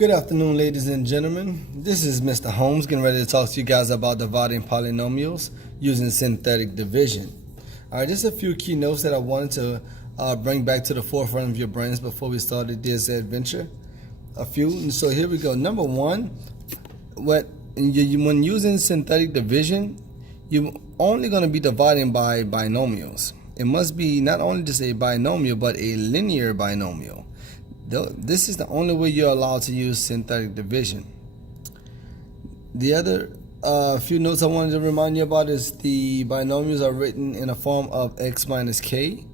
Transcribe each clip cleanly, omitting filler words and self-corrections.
Good afternoon, ladies and gentlemen. This is Mr. Holmes getting ready to talk to you guys about dividing polynomials using synthetic division. All right, just a few key notes that I wanted to bring back to the forefront of your brains before we started this adventure. A few. So here we go. Number one, when using synthetic division, you're only going to be dividing by binomials. It must be not only just a binomial, but a linear binomial. This is the only way you're allowed to use synthetic division. The other few notes I wanted to remind you about is the binomials are written in a form of x minus k.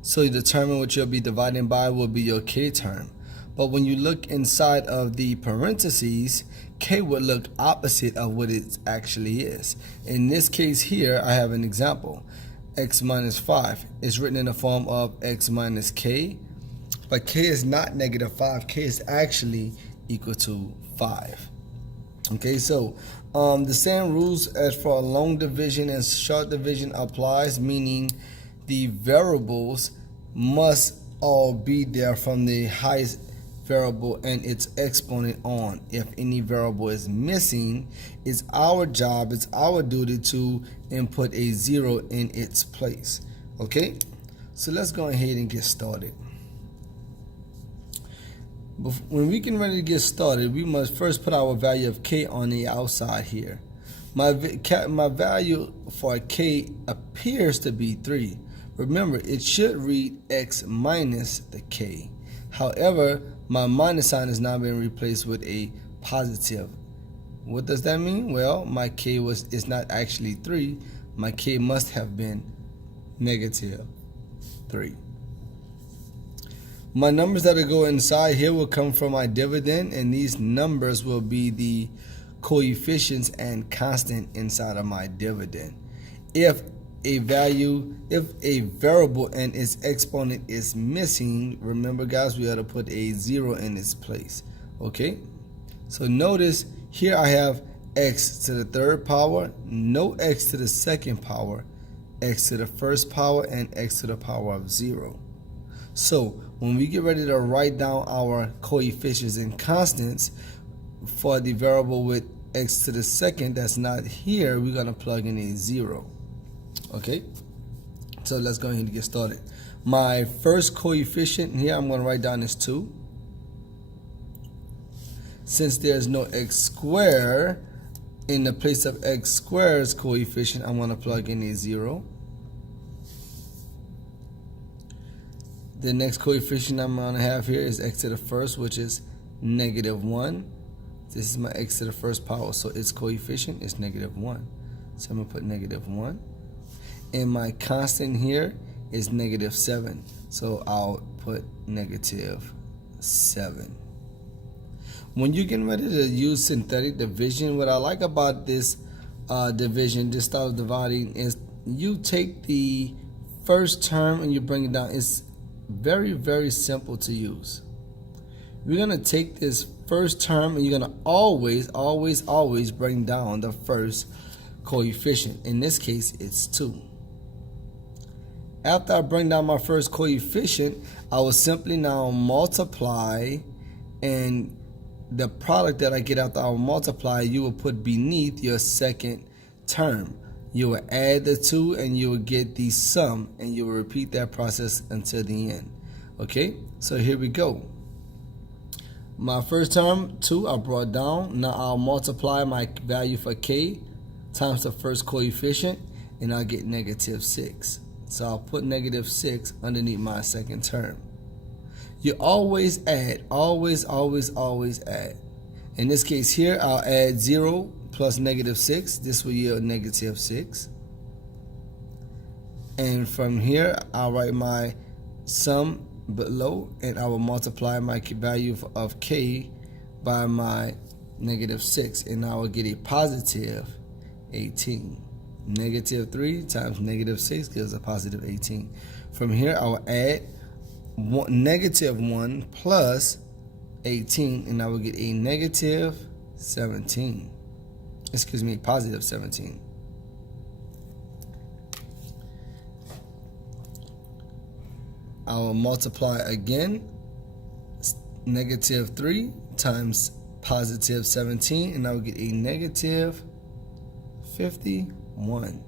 So you determine what you'll be dividing by will be your k term. But when you look inside of the parentheses, k would look opposite of what it actually is. In this case here, I have an example. X minus 5 is written in the form of x minus k. But k is not negative 5. K is actually equal to 5. Okay, so the same rules as for long division and short division applies, meaning the variables must all be there from the highest variable and its exponent on. If any variable is missing, it's our job, it's our duty to input a 0 in its place. Okay, so let's go ahead and get started. When we get ready to get started, we must first put our value of k on the outside here. My value for k appears to be 3. Remember, it should read x minus the k. However, my minus sign is now being replaced with a positive. What does that mean? Well, my k is not actually 3. My k must have been negative 3. My numbers that will go inside here will come from my dividend, and these numbers will be the coefficients and constant inside of my dividend. If a variable and its exponent is missing, remember guys, we ought to put a 0 in its place. Okay, so notice here I have x to the third power, no x to the second power, x to the first power, and x to the power of 0. So when we get ready to write down our coefficients and constants for the variable with x to the second that's not here, we're going to plug in a 0. Okay, so let's go ahead and get started. My first coefficient here I'm going to write down is 2. Since there's no x squared, in the place of x squared's coefficient, I'm going to plug in a 0. The next coefficient I'm going to have here is x to the first, which is negative 1. This is my x to the first power, so its coefficient is negative 1. So I'm going to put negative 1. And my constant here is negative 7. So I'll put negative 7. When you're getting ready to use synthetic division, what I like about this division, this style of dividing, is you take the first term and you bring it down. It's very, very simple to use. We're going to take this first term and you're going to always bring down the first coefficient. In this case, it's 2. After I bring down my first coefficient, I will simply now multiply, and the product that I get after I will multiply, you will put beneath your second term. You will add the 2 and you will get the sum, and you will repeat that process until the end. Okay, so here we go. My first term, 2, I brought down. Now I'll multiply my value for k times the first coefficient, and I'll get negative 6. So I'll put negative 6 underneath my second term. You always add, always add. In this case here, I'll add 0 plus negative 6. This will yield negative 6. And from here, I'll write my sum below, and I will multiply my value of k by my negative 6, and I will get a positive 18. Negative 3 times negative 6 gives a positive 18. From here, I will add negative 1 plus 18, and I will get a negative 17. Excuse me, positive 17. I will multiply again. negative 3 times positive 17, and I will get a negative 51.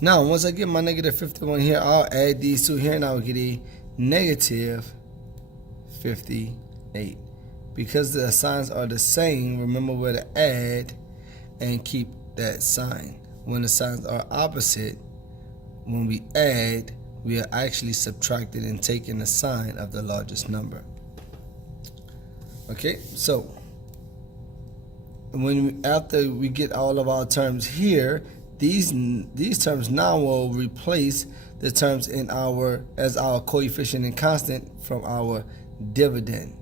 Now, once I get my negative 51 here, I'll add these two here, and I will get a negative 58. Because the signs are the same, remember where to add and keep that sign. When the signs are opposite, when we add, we are actually subtracting and taking the sign of the largest number. Okay, so after we get all of our terms here, these terms now will replace the terms in as our coefficient and constant from our dividend.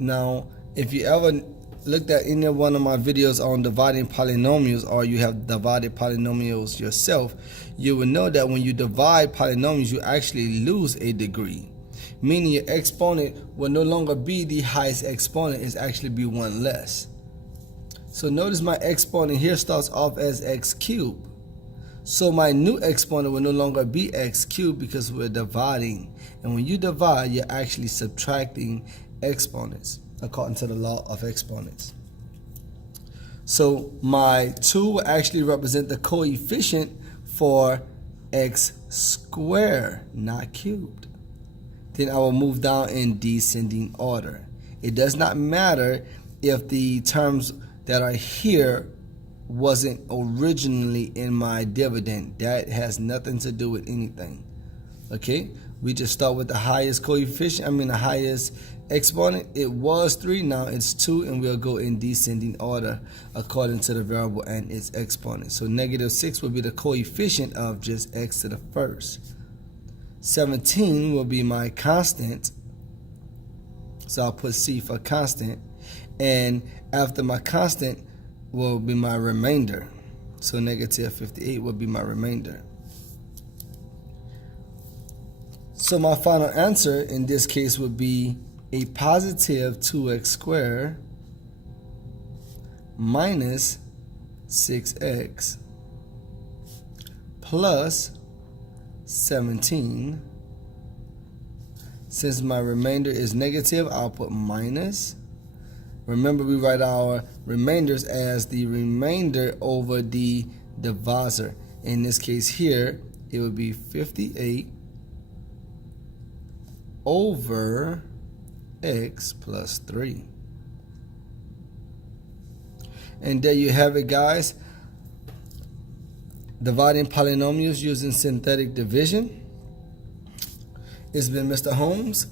Now, if you ever looked at any one of my videos on dividing polynomials, or you have divided polynomials yourself, you will know that when you divide polynomials, you actually lose a degree, meaning your exponent will no longer be the highest exponent, it's actually be one less. So notice my exponent here starts off as x cubed. So my new exponent will no longer be x cubed because we're dividing. And when you divide, you're actually subtracting exponents according to the law of exponents. So my 2 will actually represent the coefficient for x squared, not cubed. Then I will move down in descending order. It does not matter if the terms that are here wasn't originally in my dividend. That has nothing to do with anything. Okay, we just start with the highest coefficient, the highest exponent. It was 3, now it's 2, and we'll go in descending order according to the variable and its exponent. So negative 6 will be the coefficient of just x to the first. 17 will be my constant, so I'll put C for constant, and after my constant will be my remainder. So negative 58 will be my remainder. So my final answer in this case would be a positive 2x squared minus 6x plus 17. Since my remainder is negative, I'll put minus. Remember, we write our remainders as the remainder over the divisor. In this case here, it would be 58 over x plus 3. And there you have it, guys. Dividing polynomials using synthetic division. It's been Mr. Holmes.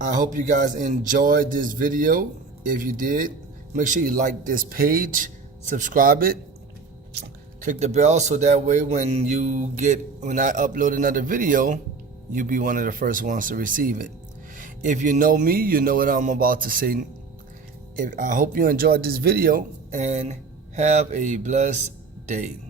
I hope you guys enjoyed this video. If you did, make sure you like this page, subscribe it, click the bell so that way when I upload another video, you'll be one of the first ones to receive it. If you know me, you know what I'm about to say. I hope you enjoyed this video and have a blessed day.